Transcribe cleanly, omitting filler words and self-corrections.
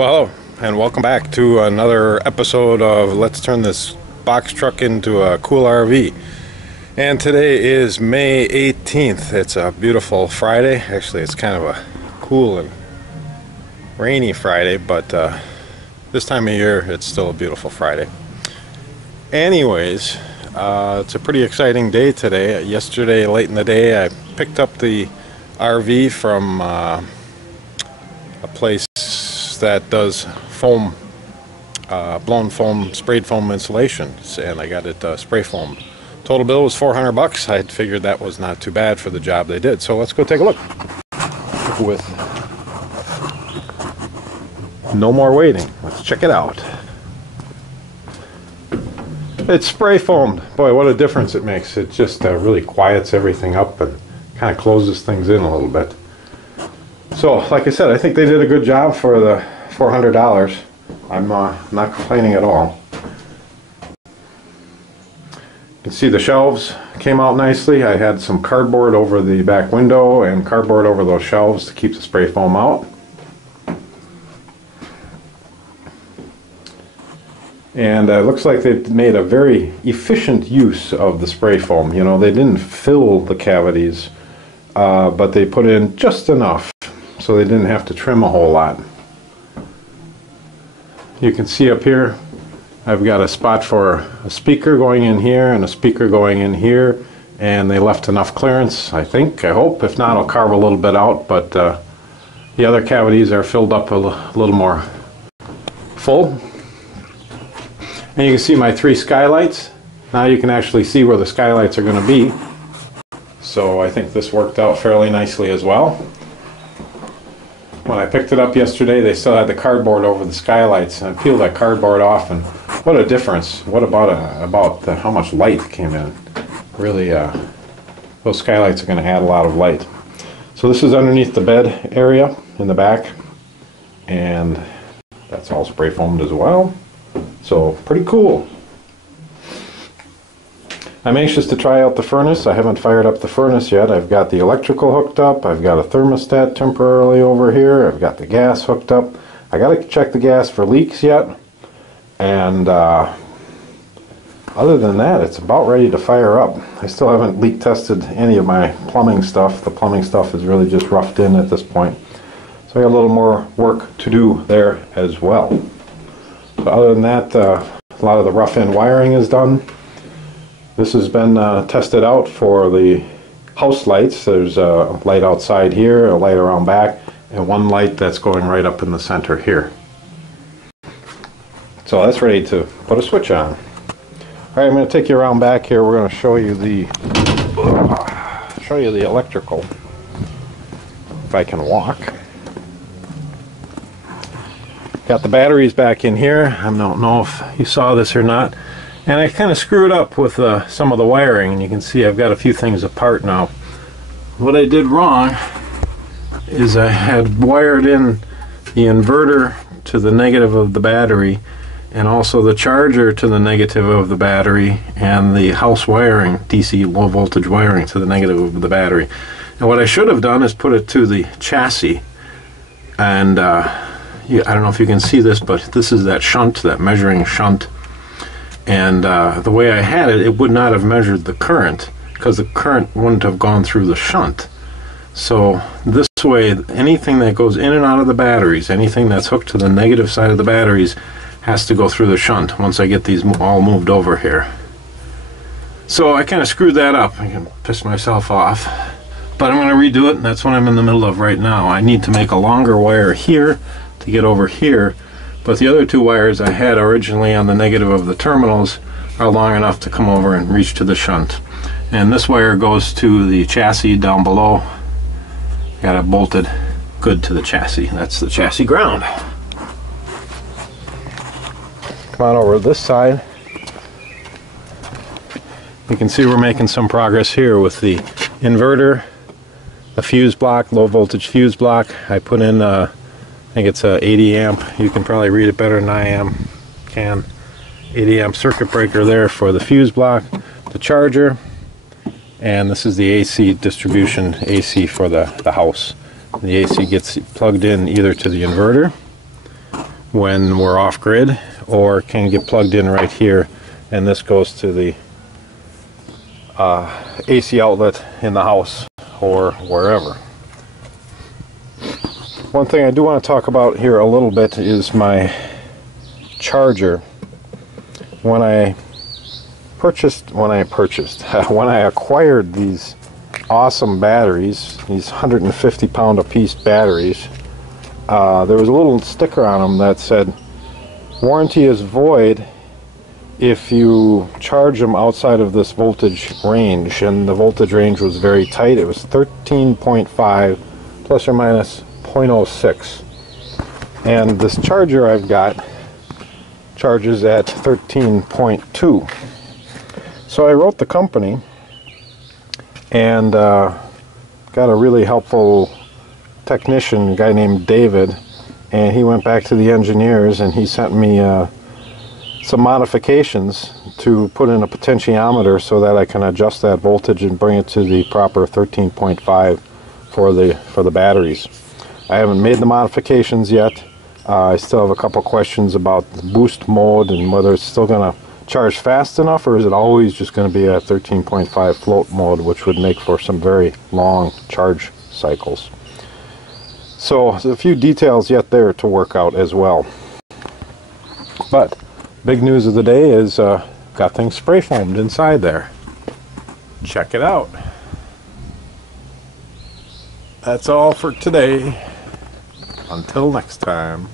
Well, hello, and welcome back to another episode of Let's Turn This Box Truck into a Cool RV. And today is May 18th. It's a beautiful Friday. Actually, it's kind of a cool and rainy Friday, but this time of year, it's still a beautiful Friday. Anyways, it's a pretty exciting day today. Yesterday, late in the day, I picked up the RV from a place that does foam, blown foam, sprayed foam installations, and I got it spray foamed. Total bill was $400. I figured that was not too bad for the job they did. So let's go take a look. With no more waiting, let's check it out. It's spray foamed. Boy, what a difference it makes. It just really quiets everything up and kind of closes things in a little bit. So, like I said, I think they did a good job for the $400. I'm not complaining at all. You can see the shelves came out nicely. I had some cardboard over the back window and cardboard over those shelves to keep the spray foam out. And it looks like they made a very efficient use of the spray foam. You know, they didn't fill the cavities, but they put in just enough so they didn't have to trim a whole lot. You can see up here I've got a spot for a speaker going in here and a speaker going in here, and they left enough clearance, I think, I hope. If not, I'll carve a little bit out, but the other cavities are filled up a little more full. And you can see my 3 skylights. Now you can actually see where the skylights are going to be. So I think this worked out fairly nicely as well. When I picked it up yesterday, they still had the cardboard over the skylights, and I peeled that cardboard off, and what a difference. What about how much light came in. Really, those skylights are going to add a lot of light. So this is underneath the bed area in the back, and that's all spray foamed as well. So pretty cool. I'm anxious to try out the furnace. I haven't fired up the furnace yet. I've got the electrical hooked up. I've got a thermostat temporarily over here. I've got the gas hooked up. I got to check the gas for leaks yet. And other than that, it's about ready to fire up. I still haven't leak tested any of my plumbing stuff. The plumbing stuff is really just roughed in at this point. So I got a little more work to do there as well. So other than that, a lot of the rough end wiring is done. This has been tested out for the house lights. There's a light outside here, a light around back, and one light that's going right up in the center here. So that's ready to put a switch on. Alright, I'm going to take you around back here. We're going to show you the electrical, if I can walk. Got the batteries back in here. I don't know if you saw this or not. And I kind of screwed up with some of the wiring, and you can see I've got a few things apart now. What I did wrong is I had wired in the inverter to the negative of the battery, and also the charger to the negative of the battery, and the house wiring, DC low voltage wiring, to the negative of the battery. And what I should have done is put it to the chassis. And I don't know if you can see this, but this is that shunt, that measuring shunt. And the way I had it, it would not have measured the current, because the current wouldn't have gone through the shunt. So this way, anything that goes in and out of the batteries, anything that's hooked to the negative side of the batteries, has to go through the shunt once I get these all moved over here. So I kind of screwed that up. I can piss myself off. But I'm going to redo it, and that's what I'm in the middle of right now. I need to make a longer wire here to get over here. But the other 2 wires I had originally on the negative of the terminals are long enough to come over and reach to the shunt. And this wire goes to the chassis down below. Got it bolted good to the chassis. That's the chassis ground. Come on over to this side. You can see we're making some progress here with the inverter, the fuse block, low voltage fuse block. I put in I think it's a 80 amp. You can probably read it better than I can. 80 amp circuit breaker there for the fuse block, the charger, and this is the AC distribution, AC for the house. The AC gets plugged in either to the inverter when we're off grid, or can get plugged in right here, and this goes to the AC outlet in the house or wherever. One thing I do want to talk about here a little bit is my charger. When I acquired these awesome batteries, these 150 pound a piece batteries, there was a little sticker on them that said warranty is void if you charge them outside of this voltage range, and the voltage range was very tight. It was 13.5 plus or minus 0.06, and this charger I've got charges at 13.2. So I wrote the company and got a really helpful technician, a guy named David, and he went back to the engineers and he sent me some modifications to put in a potentiometer so that I can adjust that voltage and bring it to the proper 13.5 for the batteries. I haven't made the modifications yet. I still have a couple questions about the boost mode and whether it's still going to charge fast enough, or is it always just going to be at 13.5 float mode, which would make for some very long charge cycles. So there's a few details yet there to work out as well. But big news of the day is got things spray foamed inside there. Check it out. That's all for today. Until next time.